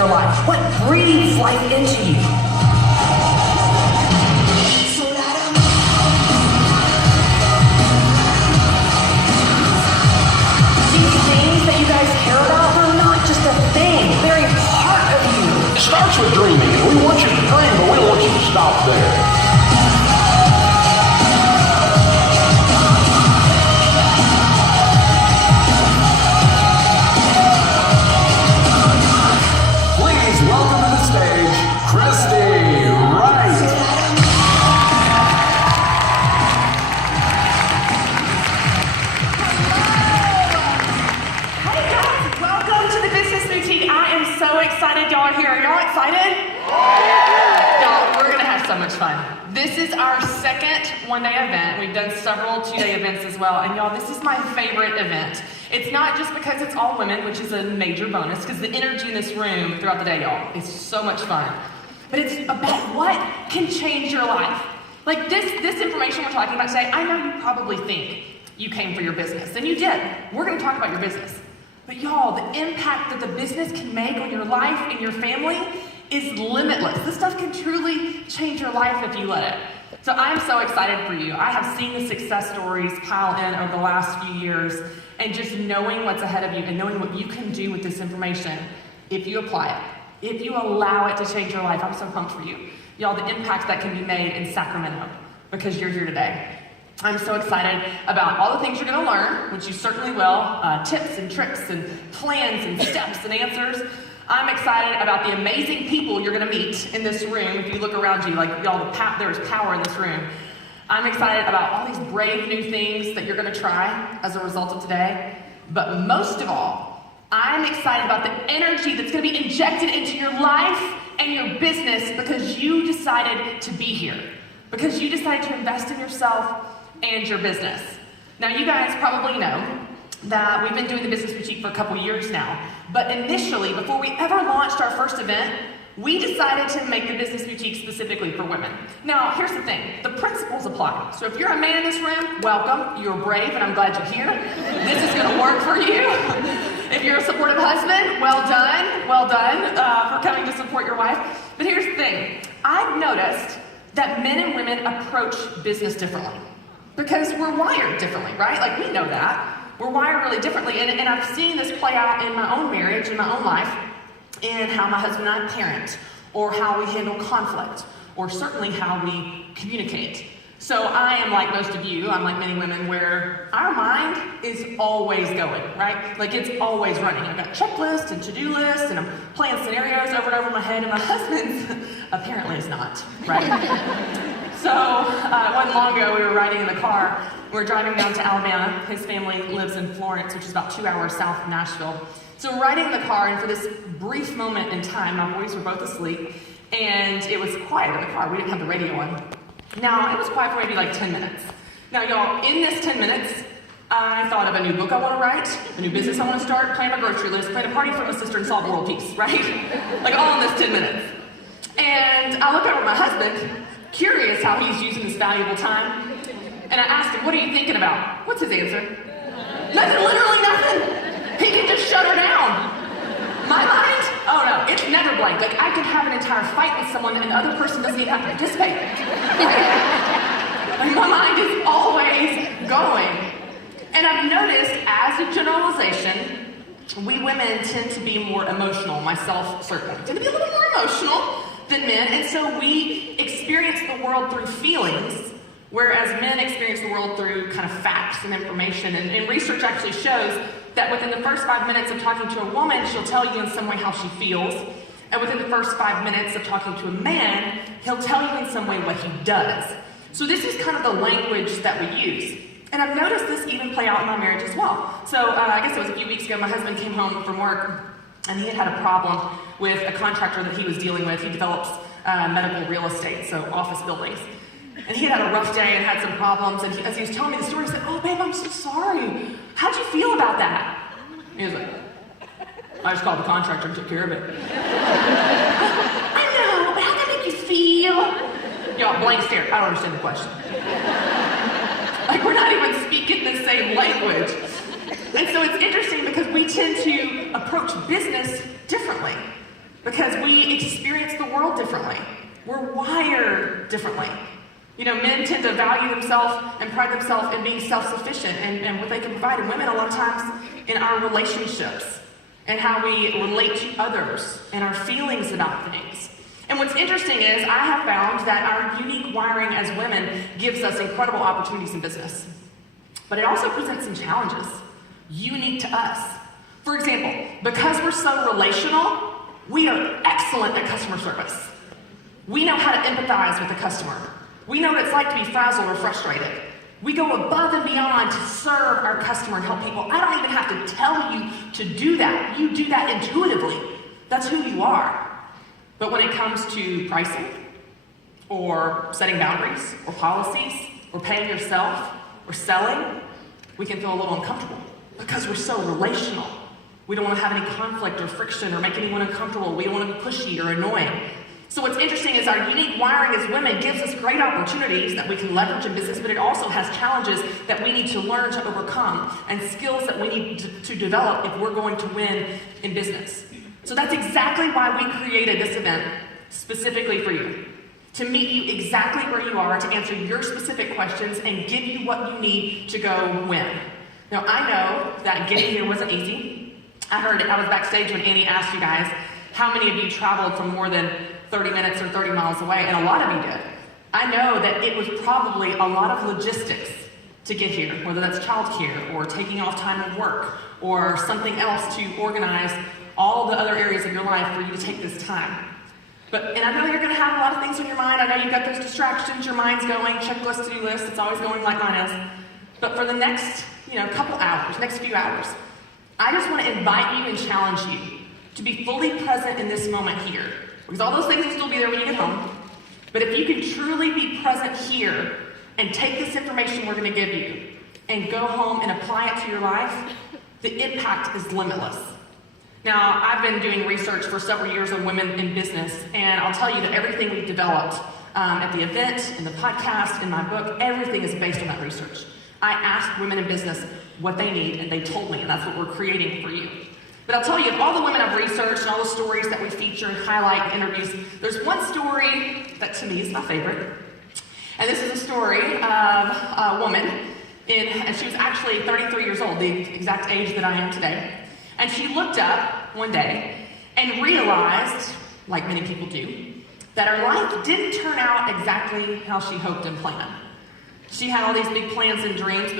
your life? What breathes life into you? These things that you guys care about, they're not just a thing. They're a part of you. It starts with dreaming. We want you to dream, but we don't want you to stop there. Welcome to the stage, Christy Wright. Hey guys, welcome to the Business Boutique. I am so excited y'all are here. Are y'all excited? Y'all, we're gonna have so much fun. This is our second one-day event. We've done several two-day events as well, and y'all, this is my favorite event. It's not just because it's all women, which is a major bonus, because the energy in this room throughout the day, y'all, is so much fun. But it's about what can change your life. Like this information we're talking about today, I know you probably think you came for your business, and you did. We're gonna talk about your business. But y'all, the impact that the business can make on your life and your family is limitless. This stuff can truly change your life if you let it. So I'm so excited for you. I have seen the success stories pile in over the last few years, and just knowing what's ahead of you and knowing what you can do with this information if you apply it, if you allow it to change your life. I'm so pumped for you. Y'all, the impact that can be made in Sacramento because you're here today. I'm so excited about all the things you're gonna learn, which you certainly will, tips and tricks and plans and steps and answers. I'm excited about the amazing people you're gonna meet in this room. If you look around you, like y'all, there's power in this room. I'm excited about all these brave new things that you're gonna try as a result of today. But most of all, I'm excited about the energy that's gonna be injected into your life and your business because you decided to be here. Because you decided to invest in yourself and your business. Now you guys probably know that we've been doing the Business Boutique for a couple years now. But initially, before we ever launched our first event, we decided to make the Business Boutique specifically for women. Now, here's the thing. The principles apply. So if you're a man in this room, welcome. You're brave, and I'm glad you're here. This is gonna work for you. If you're a supportive husband, well done for coming to support your wife. But here's the thing. I've noticed that men and women approach business differently because we're wired differently, right? Like, we know that. We're wired really differently, and I've seen this play out in my own marriage, in my own life, in how my husband and I parent, or how we handle conflict, or certainly how we communicate. So I am like most of you, I'm like many women, where our mind is always going, right? Like, it's always running. I've got checklists and to-do lists, and I'm playing scenarios over and over in my head, and my husband's apparently is not, right? So, it wasn't long ago, we were riding in the car. We were driving down to Alabama. His family lives in Florence, which is about 2 hours south of Nashville. So we're riding in the car, and for this brief moment in time, my boys were both asleep, and it was quiet in the car. We didn't have the radio on. Now, it was quiet for maybe like 10 minutes. Now, y'all, in this 10 minutes, I thought of a new book I want to write, a new business I want to start, plan my grocery list, plan a party for my sister, and solve world peace, right? Like, all in this 10 minutes. And I look over at my husband, curious how he's using this valuable time. And I asked him, what are you thinking about? What's his answer? Nothing, literally nothing. He can just shut her down. My mind? Oh no, it's never blank. Like, I can have an entire fight with someone and the other person doesn't even have to participate. Like, my mind is always going. And I've noticed, as a generalization, we women tend to be more emotional, myself certainly, tend to be a little more emotional than men, and so we experience the world through feelings, whereas men experience the world through kind of facts and information. And research actually shows that within the first 5 minutes of talking to a woman, she'll tell you in some way how she feels. And within the first 5 minutes of talking to a man, he'll tell you in some way what he does. So this is kind of the language that we use. And I've noticed this even play out in my marriage as well. So I guess it was a few weeks ago, my husband came home from work, and he had a problem with a contractor that he was dealing with. He develops medical real estate, so office buildings. And he had a rough day and had some problems, and as he was telling me the story, he said, "Oh, babe, I'm so sorry. How'd you feel about that?" He was like, "I just called the contractor and took care of it." I know, but how'd that make you feel? Y'all, blank stare. I don't understand the question. Like, we're not even speaking the same language. And so it's interesting because we tend to approach business differently. because we experience the world differently. We're wired differently. You know, men tend to value themselves and pride themselves in being self-sufficient and what they can provide. And women, a lot of times, in our relationships and how we relate to others and our feelings about things. And what's interesting is I have found that our unique wiring as women gives us incredible opportunities in business. But it also presents some challenges unique to us. For example, because we're so relational, we are excellent at customer service. We know how to empathize with the customer. We know what it's like to be frazzled or frustrated. We go above and beyond to serve our customer and help people. I don't even have to tell you to do that. You do that intuitively. That's who you are. But when it comes to pricing, or setting boundaries, or policies, or paying yourself, or selling, we can feel a little uncomfortable because we're so relational. We don't want to have any conflict or friction or make anyone uncomfortable. We don't want to be pushy or annoying. So what's interesting is our unique wiring as women gives us great opportunities that we can leverage in business, but it also has challenges that we need to learn to overcome and skills that we need to develop if we're going to win in business. So that's exactly why we created this event specifically for you, to meet you exactly where you are, to answer your specific questions and give you what you need to go win. Now, I know that getting here wasn't easy. I was backstage when Annie asked you guys, how many of you traveled from more than 30 minutes or 30 miles away, and a lot of you did. I know that it was probably a lot of logistics to get here, whether that's childcare or taking off time of work or something else to organize all the other areas of your life for you to take this time. And I know you're gonna have a lot of things on your mind. I know you've got those distractions, your mind's going, checklist, to-do list, it's always going like mine is. But for the next, couple hours, next few hours, I just wanna invite you and challenge you to be fully present in this moment here. Because all those things will still be there when you get home. But if you can truly be present here and take this information we're going to give you and go home and apply it to your life, the impact is limitless. Now, I've been doing research for several years on women in business, and I'll tell you that everything we've developed at the event, in the podcast, in my book, everything is based on that research. I asked women in business what they need, and they told me, and that's what we're creating for you. But I'll tell you, of all the women I've researched and all the stories that we feature and highlight in interviews, there's one story that to me is my favorite. And this is a story of a woman, and she was actually 33 years old, the exact age that I am today. And she looked up one day and realized, like many people do, that her life didn't turn out exactly how she hoped and planned. She had all these big plans and dreams,